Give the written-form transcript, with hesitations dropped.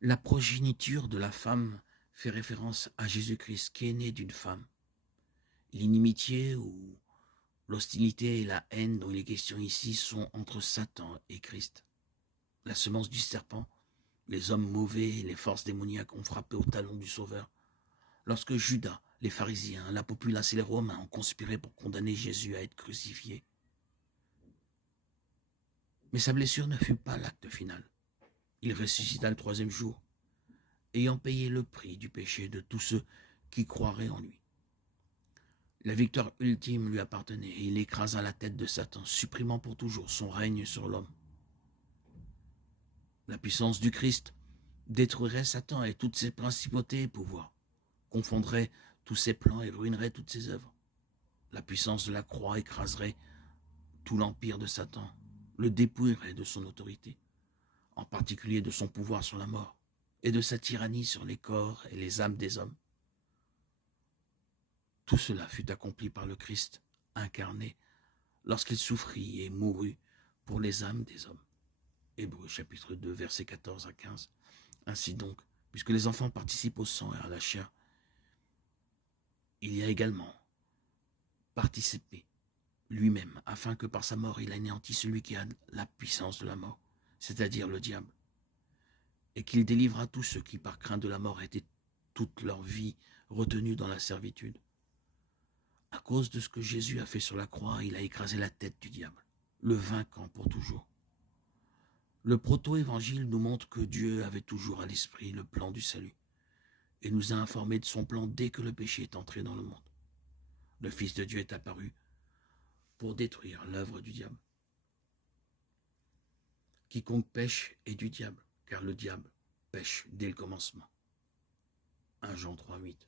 La progéniture de la femme fait référence à Jésus-Christ qui est né d'une femme. L'inimitié ou l'hostilité et la haine dont il est question ici sont entre Satan et Christ. La semence du serpent, les hommes mauvais et les forces démoniaques ont frappé au talon du Sauveur. Lorsque Judas, les pharisiens, la populace et les Romains ont conspiré pour condamner Jésus à être crucifié. Mais sa blessure ne fut pas l'acte final. Il ressuscita le troisième jour, ayant payé le prix du péché de tous ceux qui croiraient en lui. La victoire ultime lui appartenait et il écrasa la tête de Satan, supprimant pour toujours son règne sur l'homme. La puissance du Christ détruirait Satan et toutes ses principautés et pouvoirs, confondrait tous ses plans et ruinerait toutes ses œuvres. La puissance de la croix écraserait tout l'empire de Satan, le dépouillerait de son autorité, en particulier de son pouvoir sur la mort et de sa tyrannie sur les corps et les âmes des hommes. Tout cela fut accompli par le Christ incarné lorsqu'il souffrit et mourut pour les âmes des hommes. Hébreux chapitre 2, versets 14 à 15. Ainsi donc, puisque les enfants participent au sang et à la chair, il y a également participé lui-même, afin que par sa mort il anéantisse celui qui a la puissance de la mort, c'est-à-dire le diable, et qu'il délivra tous ceux qui, par crainte de la mort, étaient toute leur vie retenus dans la servitude. À cause de ce que Jésus a fait sur la croix, il a écrasé la tête du diable, le vainquant pour toujours. Le proto-évangile nous montre que Dieu avait toujours à l'esprit le plan du salut et nous a informés de son plan dès que le péché est entré dans le monde. Le Fils de Dieu est apparu pour détruire l'œuvre du diable. Quiconque pêche est du diable, car le diable pêche dès le commencement. 1 Jean 3, 8.